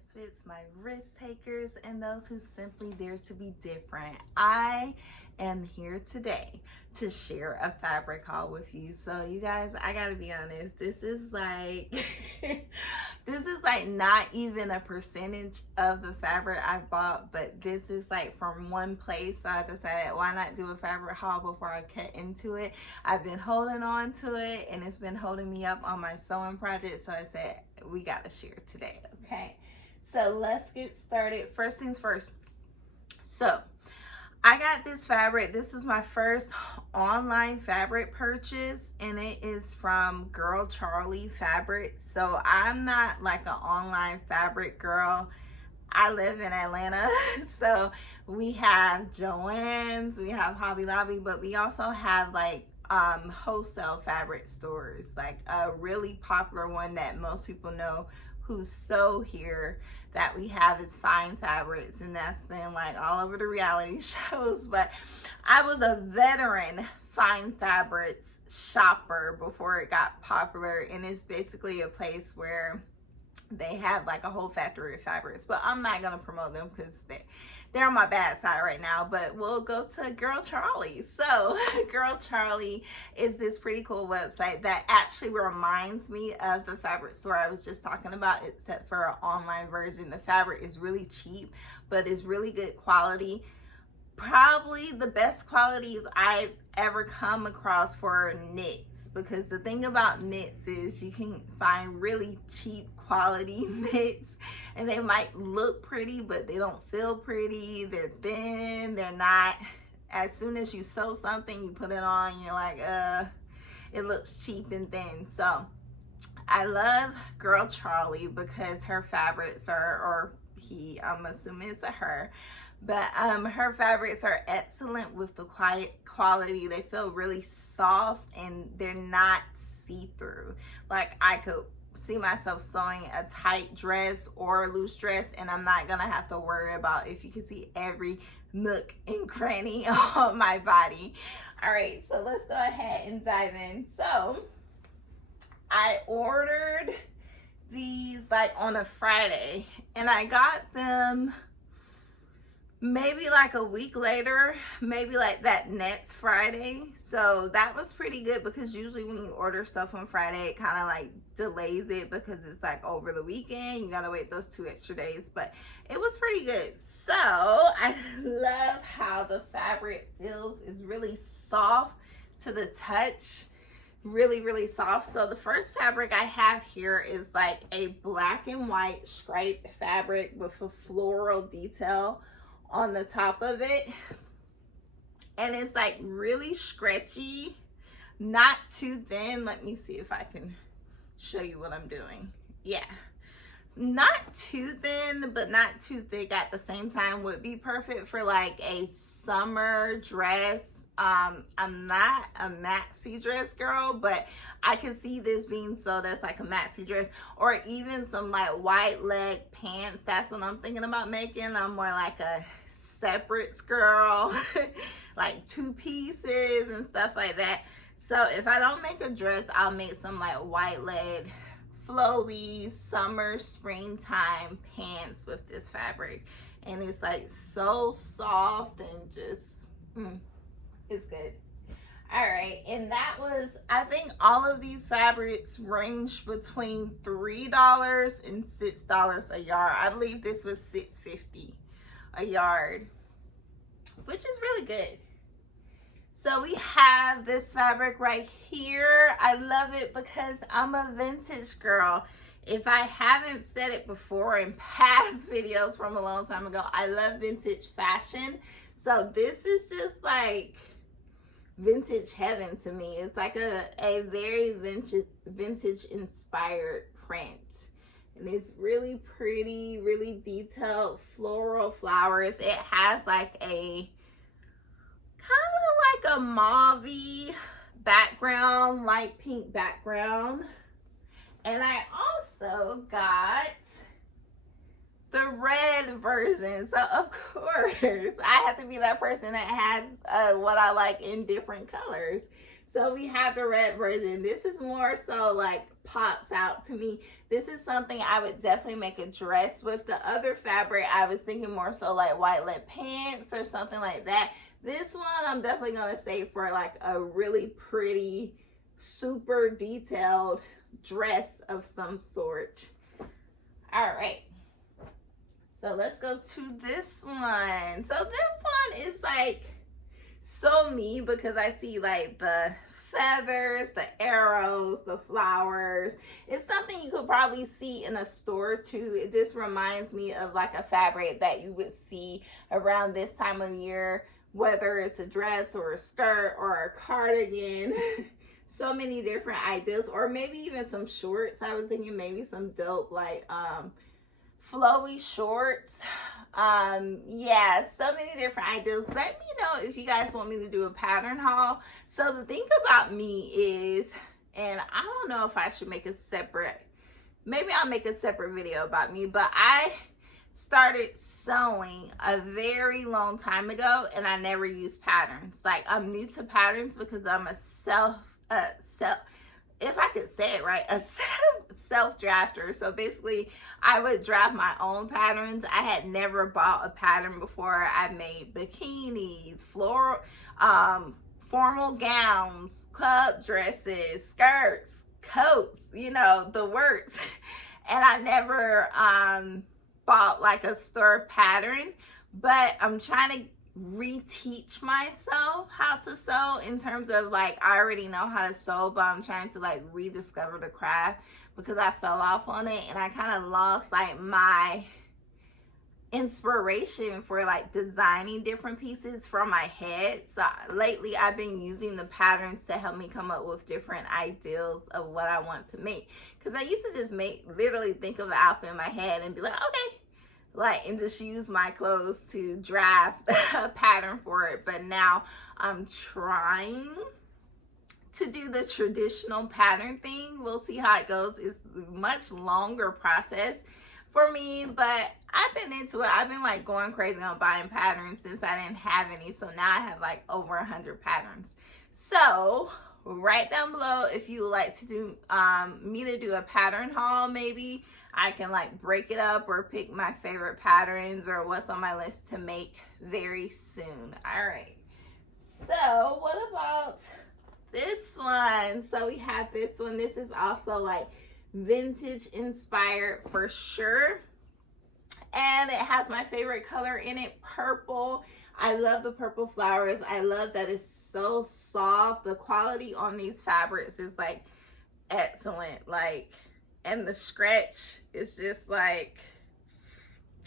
misfits, my risk takers, and those who simply dare to be different. I am here today to share a fabric haul with you. So you guys, I gotta be honest, this is like this is like not even a percentage of the fabric I bought, but this is like from one place. So I decided, why not do a fabric haul before I cut into it. I've been holding on to it and it's been holding me up on my sewing project, so I said we gotta share today. Okay, so let's get started. First things first. So I got this fabric. This was my first online fabric purchase, and it is from Girl Charlee Fabric. So I'm not like an online fabric girl. I live in Atlanta, so we have Joann's, we have Hobby Lobby, but we also have like wholesale fabric stores. Like a really popular one that most people know who sew here that we have is Fine Fabrics, and that's been like all over the reality shows. But I was a veteran Fine Fabrics shopper before it got popular, and it's basically a place where they have like a whole factory of fabrics, but I'm not gonna promote them because they're on my bad side right now. But we'll go to Girl Charlee. So Girl Charlee is this pretty cool website that actually reminds me of the fabric store I was just talking about, except for an online version. The fabric is really cheap, but it's really good quality. Probably the best quality I've ever come across for knits, because the thing about knits is you can find really cheap quality knits and they might look pretty, but they don't feel pretty. They're thin, they're not, as soon as you sew something, you put it on, you're like, it looks cheap and thin. So I love Girl Charlee because her fabrics are, or he, I'm assuming it's a her, but her fabrics are excellent with the quiet quality. They feel really soft and they're not see-through. Like I could see myself sewing a tight dress or a loose dress and I'm not gonna have to worry about if you can see every nook and cranny on my body. All right, so let's go ahead and dive in. So I ordered these like on a Friday and I got them maybe like a week later, maybe like that next Friday. So that was pretty good, because usually when you order stuff on Friday, it kind of like delays it because it's like over the weekend. You gotta wait those 2 extra days, but it was pretty good. So I love how the fabric feels. It's really soft to the touch. Really soft. So the first fabric I have here is like a black and white striped fabric with a floral detail on the top of it, and it's like really stretchy, not too thin. Let me see if I can show you what I'm doing. Yeah, not too thin but not too thick at the same time. Would be perfect for like a summer dress. I'm not a maxi dress girl, but I can see this being sold as like a maxi dress, or even some like wide leg pants. That's what I'm thinking about making. I'm more like a separates girl, like 2 pieces and stuff like that. So if I don't make a dress, I'll make some like wide leg flowy summer springtime pants with this fabric, and it's like so soft and just it's good. All right, and that was, I think all of these fabrics range between $3 and $6 a yard. I believe this was $6.50 a yard, which is really good. So we have this fabric right here. I love it because I'm a vintage girl. If I haven't said it before in past videos from a long time ago, I love vintage fashion. So this is just like vintage heaven to me. It's like a very vintage inspired print, and it's really pretty, really detailed floral flowers. It has like a kind of like a mauve-y background, light pink background, and I also got the red version. So of course I have to be that person that has what I like in different colors. So we have the red version. This is more so like pops out to me. This is something I would definitely make a dress with. The other fabric, I was thinking more so like white lip pants or something like that. This one, I'm definitely going to save for like a really pretty, super detailed dress of some sort. All right. So let's go to this one. So this one is like so me because I see like the feathers, the arrows, the flowers. It's something you could probably see in a store too. It just reminds me of like a fabric that you would see around this time of year, whether it's a dress or a skirt or a cardigan. So many different ideas, or maybe even some shorts. I was thinking maybe some dope like flowy shorts. Yeah, so many different ideas. Let me know if you guys want me to do a pattern haul. So the thing about me is, and I don't know if I should make a separate, maybe I'll make a separate video about me, but I started sewing a very long time ago and I never used patterns. Like, I'm new to patterns because I'm a if I could say it right, a self-drafter. So basically, I would draft my own patterns. I had never bought a pattern before. I made bikinis, formal gowns, club dresses, skirts, coats, you know, the works. And I never bought like a store pattern, but I'm trying to reteach myself how to sew in terms of like, I already know how to sew, but I'm trying to like rediscover the craft because I fell off on it and I kind of lost like my inspiration for like designing different pieces from my head. So lately I've been using the patterns to help me come up with different ideals of what I want to make, because I used to just literally think of the outfit in my head and be like, okay, like, and just use my clothes to draft a pattern for it. But now I'm trying to do the traditional pattern thing. We'll see how it goes. It's a much longer process for me, but I've been into it. I've been like going crazy on buying patterns since I didn't have any. So now I have like over 100 patterns. So write down below if you would like to do me to do a pattern haul. Maybe I can like break it up or pick my favorite patterns or what's on my list to make very soon. All right. So what about this one? So we have this one. This is also like vintage inspired for sure. And it has my favorite color in it, purple. I love the purple flowers. I love that it's so soft. The quality on these fabrics is like excellent. Like, and the stretch is just like,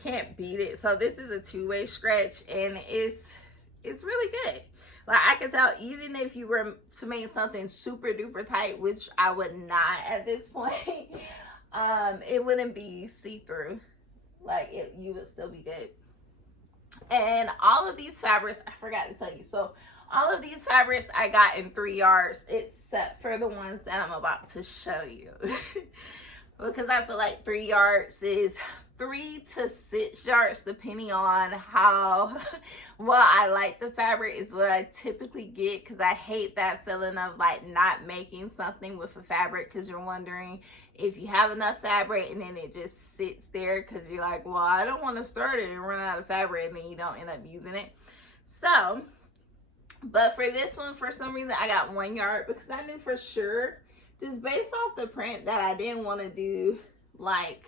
can't beat it. So this is a two-way stretch and it's really good. Like, I can tell even if you were to make something super duper tight, which I would not at this point, it wouldn't be see-through. Like, you would still be good. And all of these fabrics, I forgot to tell you, so all of these fabrics I got in 3 yards, except for the ones that I'm about to show you. Because I feel like 3 yards is 3 to 6 yards, depending on how well I like the fabric, is what I typically get. Because I hate that feeling of like not making something with a fabric, because you're wondering if you have enough fabric and then it just sits there because you're like, well, I don't want to start it and run out of fabric, and then you don't end up using it. So, but for this one, for some reason, I got 1 yard because I knew for sure, just based off the print, that I didn't want to do like,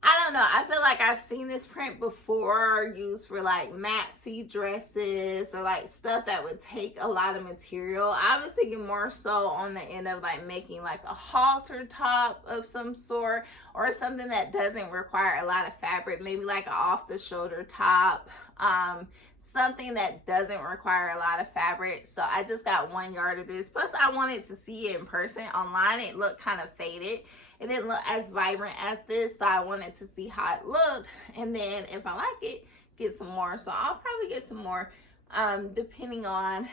I don't know, I feel like I've seen this print before used for like maxi dresses or like stuff that would take a lot of material. I was thinking more so on the end of like making like a halter top of some sort, or something that doesn't require a lot of fabric, maybe like an off the shoulder top, something that doesn't require a lot of fabric. So I just got 1 yard of this. Plus I wanted to see it in person. Online it looked kind of faded. It didn't look as vibrant as this, so I wanted to see how it looked, and then if I like it, get some more. So I'll probably get some more depending on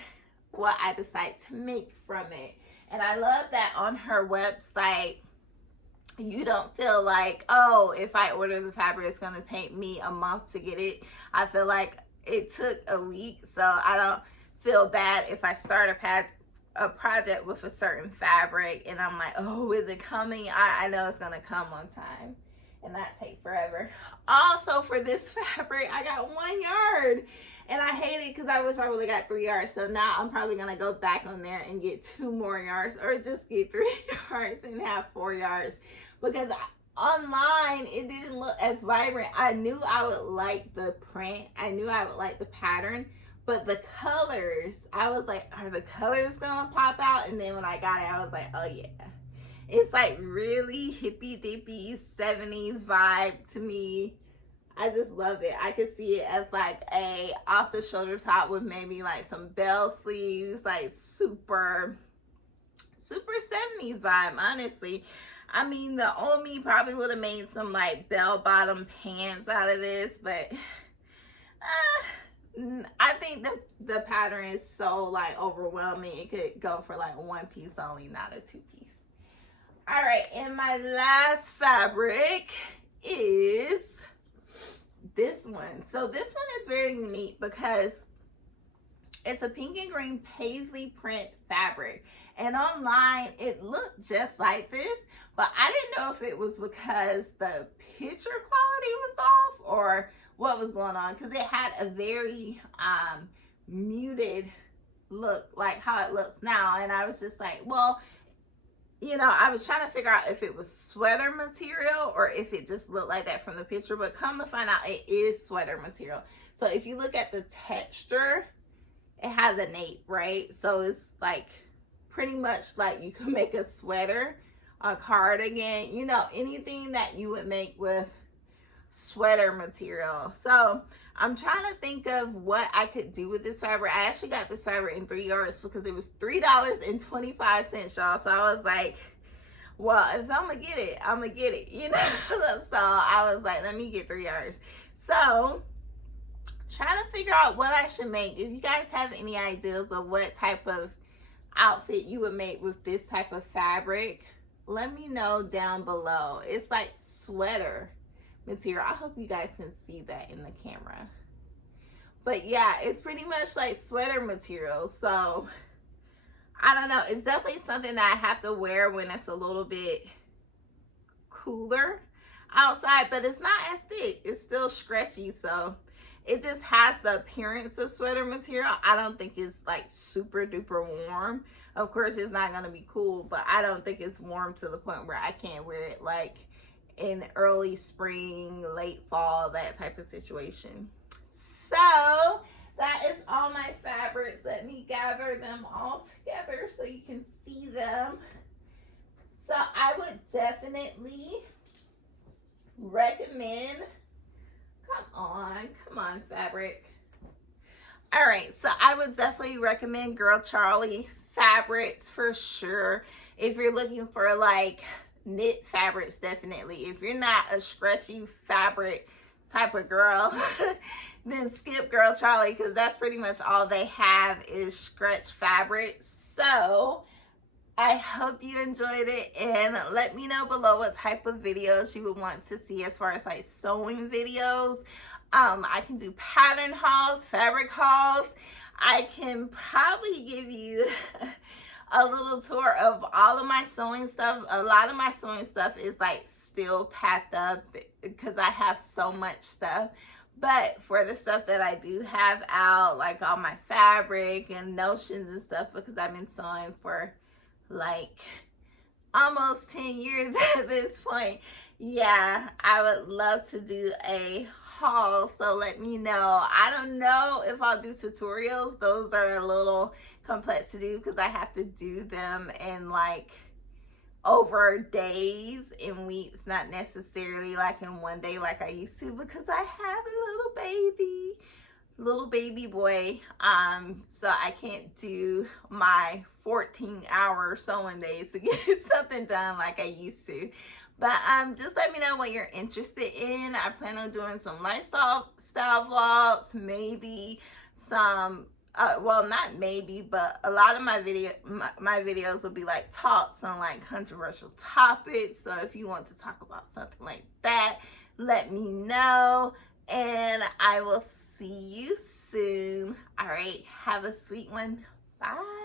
what I decide to make from it. And I love that on her website you don't feel like, oh, if I order the fabric it's going to take me a month to get it. I feel like it took a week, so I don't feel bad if I start a project with a certain fabric and I'm like, oh, is it coming? I know it's gonna come on time and not take forever. Also, for this fabric, I got 1 yard and I hate it because I wish I would have got 3 yards. So now I'm probably gonna go back on there and get 2 more yards, or just get 3 yards and have 4 yards, because online it didn't look as vibrant. I knew I would like the print, I knew I would like the pattern, but the colors, I was like, are the colors gonna pop out? And then when I got it, I was like, oh yeah. It's like really hippy dippy 70s vibe to me. I just love it. I could see it as like a off the shoulder top with maybe like some bell sleeves, like super 70s vibe, honestly. I mean, the old me probably would have made some like bell bottom pants out of this, but I think the pattern is so like overwhelming. It could go for like 1 piece only, not a 2 piece. All right, and my last fabric is this one. So this one is very unique because it's a pink and green paisley print fabric. And online, it looked just like this, but I didn't know if it was because the picture quality was off or what was going on, because it had a very muted look, like how it looks now. And I was just like, well, you know, I was trying to figure out if it was sweater material or if it just looked like that from the picture, but come to find out, it is sweater material. So if you look at the texture, it has a nape, right? So it's like pretty much like you can make a sweater, a cardigan, you know, anything that you would make with sweater material. So I'm trying to think of what I could do with this fabric. I actually got this fabric in 3 yards because it was $3.25, y'all. So I was like, well, if I'm gonna get it, you know. So I was like, let me get 3 yards. So trying to figure out what I should make. If you guys have any ideas of what type of outfit you would make with this type of fabric, let me know down below. It's like sweater material. I hope you guys can see that in the camera. But yeah, it's pretty much like sweater material. So I don't know. It's definitely something that I have to wear when it's a little bit cooler outside, but it's not as thick. It's still stretchy, so it just has the appearance of sweater material. I don't think it's like super duper warm. Of course, it's not gonna be cool, but I don't think it's warm to the point where I can't wear it like in early spring, late fall, that type of situation. So that is all my fabrics. Let me gather them all together so you can see them. So I would definitely recommend, come on fabric. All right, so I would definitely recommend Girl Charlee fabrics for sure. If you're looking for like knit fabrics, definitely. If you're not a stretchy fabric type of girl, then skip Girl Charlee, because that's pretty much all they have is stretch fabrics. So I hope you enjoyed it, and let me know below what type of videos you would want to see as far as like sewing videos. I can do pattern hauls, fabric hauls. I can probably give you a little tour of all of my sewing stuff. A lot of my sewing stuff is like still packed up because I have so much stuff. But for the stuff that I do have out, like all my fabric and notions and stuff, because I've been sewing for like almost 10 years at this point, yeah, I would love to do a haul. So let me know. I don't know if I'll do tutorials. Those are a little complex to do because I have to do them in like over days and weeks, not necessarily like in one day like I used to, because I have a little baby boy. So I can't do my 14-hour sewing days to get something done like I used to. But just let me know what you're interested in. I plan on doing some lifestyle vlogs, maybe some well, not maybe, but a lot of my videos will be like talks on like controversial topics. So if you want to talk about something like that, let me know. and I will see you soon. All right, have a sweet one. Bye.